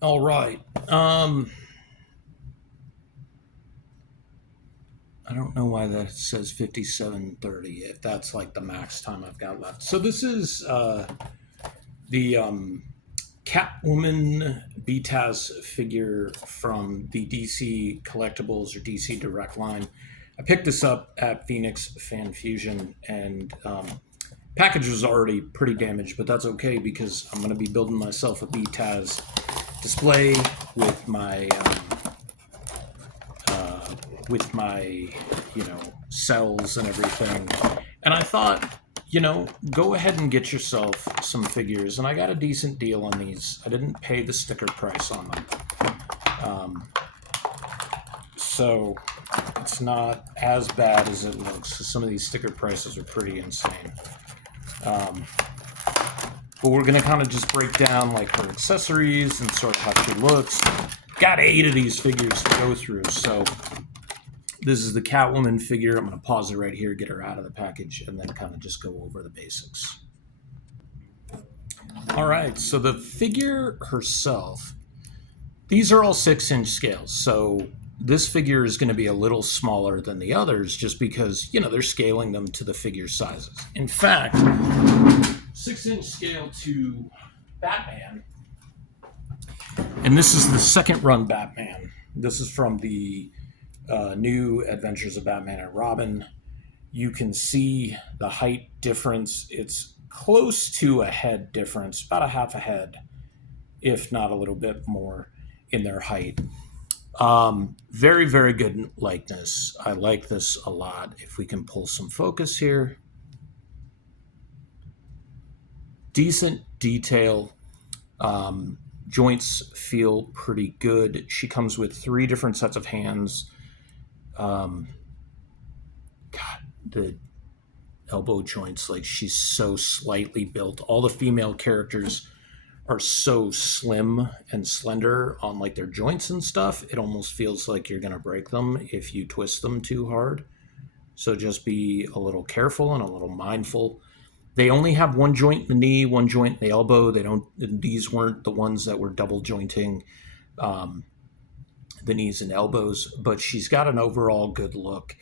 All right. I don't know why that says 57:30 if that's like the max time I've got left. So this is the Catwoman BTAS figure from the DC Collectibles or DC Direct line. I picked this up at Phoenix Fan Fusion, and package was already pretty damaged, but that's okay because I'm going to be building myself a BTAS display with my cells and everything. And I thought, go ahead and get yourself some figures. And I got a decent deal on these. I didn't pay the sticker price on them. Um, so it's not as bad as it looks. Some of these sticker prices are pretty insane. Um, but we're going to kind of just break down like her accessories and sort of how she looks. Got 8 of these figures to go through. So this is the Catwoman figure. I'm going to pause it right here, get her out of the package, and then kind of just go over the basics. All right, so the figure herself, these are all 6-inch scales. So this figure is going to be a little smaller than the others just because, they're scaling them to the figure sizes. In fact, 6-inch scale to Batman, and this is the second run Batman. This is from the new Adventures of Batman and Robin. You can see the height difference. It's close to a head difference, about a half a head, if not a little bit more in their height. Very, very good likeness. I like this a lot. If we can pull some focus here. Decent detail. Joints feel pretty good. She comes with 3 different sets of hands. God, the elbow joints, like she's so slightly built. All the female characters are so slim and slender on like their joints and stuff. It almost feels like you're going to break them if you twist them too hard. So just be a little careful and a little mindful. They only have one joint in the knee, one joint in the elbow. These weren't the ones that were double jointing the knees and elbows, but she's got an overall good look.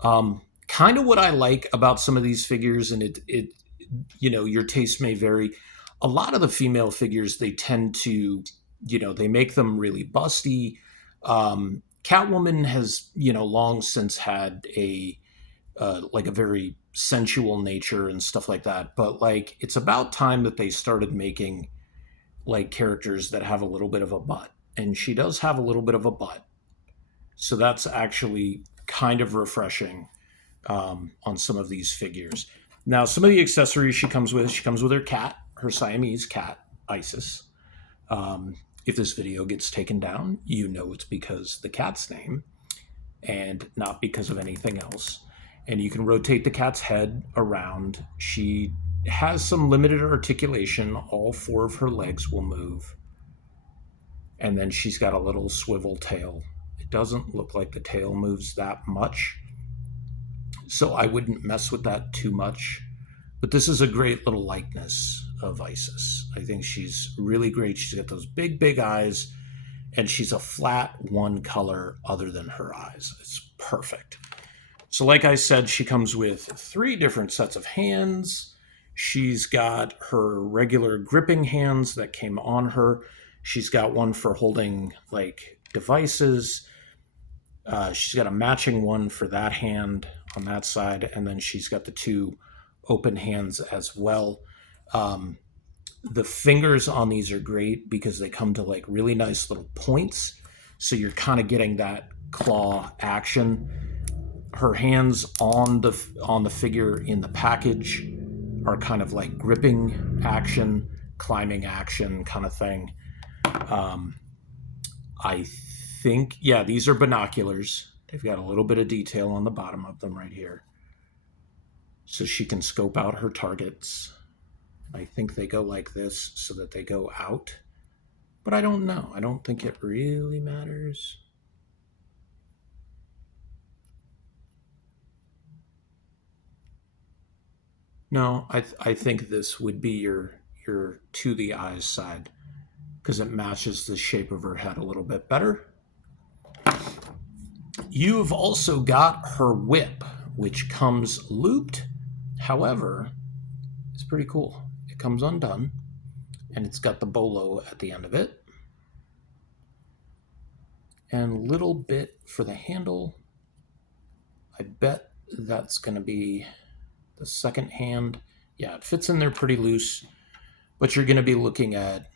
Kind of what I like about some of these figures, and your taste may vary. A lot of the female figures, they tend to, they make them really busty. Catwoman has, long since had like a very sensual nature and stuff like that. But like, it's about time that they started making like characters that have a little bit of a butt, and she does have a little bit of a butt. So that's actually kind of refreshing on some of these figures. Now, some of the accessories she comes with her cat, her Siamese cat, Isis. If this video gets taken down, it's because the cat's name and not because of anything else. And you can rotate the cat's head around. She has some limited articulation. All 4 of her legs will move. And then she's got a little swivel tail. It doesn't look like the tail moves that much, so I wouldn't mess with that too much. But this is a great little likeness of Isis. I think she's really great. She's got those big, big eyes, and she's a flat one color other than her eyes. It's perfect. So like I said, she comes with 3 different sets of hands. She's got her regular gripping hands that came on her. She's got one for holding like devices. She's got a matching one for that hand on that side, and then she's got the 2 open hands as well. The fingers on these are great because they come to like really nice little points, so you're kind of getting that claw action. Her hands on the figure in the package are kind of like gripping action, climbing action kind of thing. I think, yeah, these are binoculars. They've got a little bit of detail on the bottom of them right here, so she can scope out her targets. I think they go like this so that they go out, but I don't know. I don't think it really matters. No, I think this would be your to the eyes side. because it matches the shape of her head a little bit better. You've also got her whip, which comes looped. However, it's pretty cool. It comes undone, and it's got the bolo at the end of it. And little bit for the handle. I bet that's going to be the second hand. Yeah, it fits in there pretty loose, but you're going to be looking at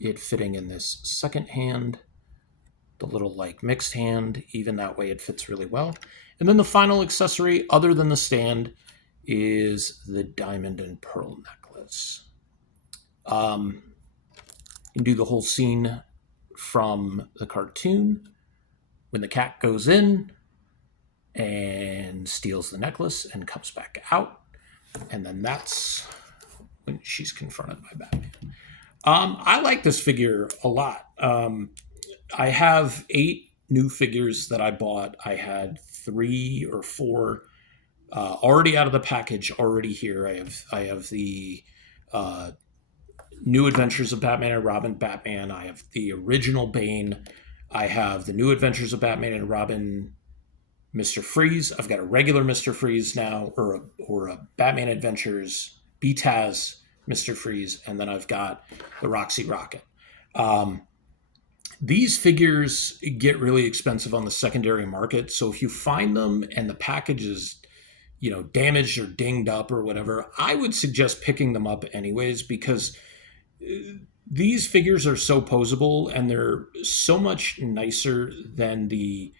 it fitting in this second hand, the little like mixed hand. Even that way it fits really well. And then the final accessory, other than the stand, is the diamond and pearl necklace. You can do the whole scene from the cartoon when the cat goes in and steals the necklace and comes back out. And then that's when she's confronted by Batman. I like this figure a lot. I have 8 new figures that I bought. I had 3 or 4 already out of the package, already here. I have the New Adventures of Batman and Robin Batman. I have the original Bane. I have the New Adventures of Batman and Robin Mr. Freeze. I've got a regular Mr. Freeze now, or a Batman Adventures BTAS Mr. Freeze, and then I've got the Roxy Rocket. These figures get really expensive on the secondary market, so if you find them and the package is, damaged or dinged up or whatever, I would suggest picking them up anyways, because these figures are so posable and they're so much nicer than the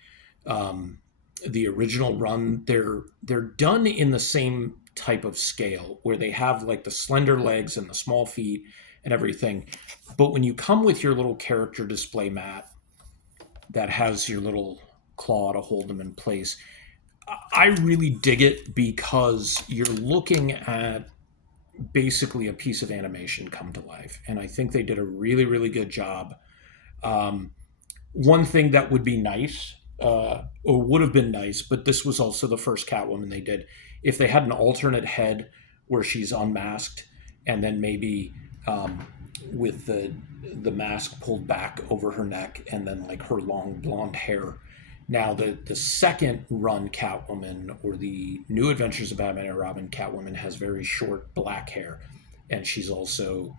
original run. They're done in the same type of scale where they have like the slender legs and the small feet and everything. But when you come with your little character display mat that has your little claw to hold them in place, I really dig it because you're looking at basically a piece of animation come to life. And I think they did a really, really good job. One thing that would be nice, or would have been nice, but this was also the first Catwoman they did, if they had an alternate head where she's unmasked and then maybe with the mask pulled back over her neck and then like her long blonde hair. Now the second run Catwoman, or the New Adventures of Batman and Robin Catwoman, has very short black hair, and she's also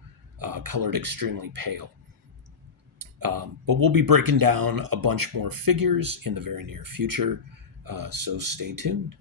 colored extremely pale. But we'll be breaking down a bunch more figures in the very near future, so stay tuned.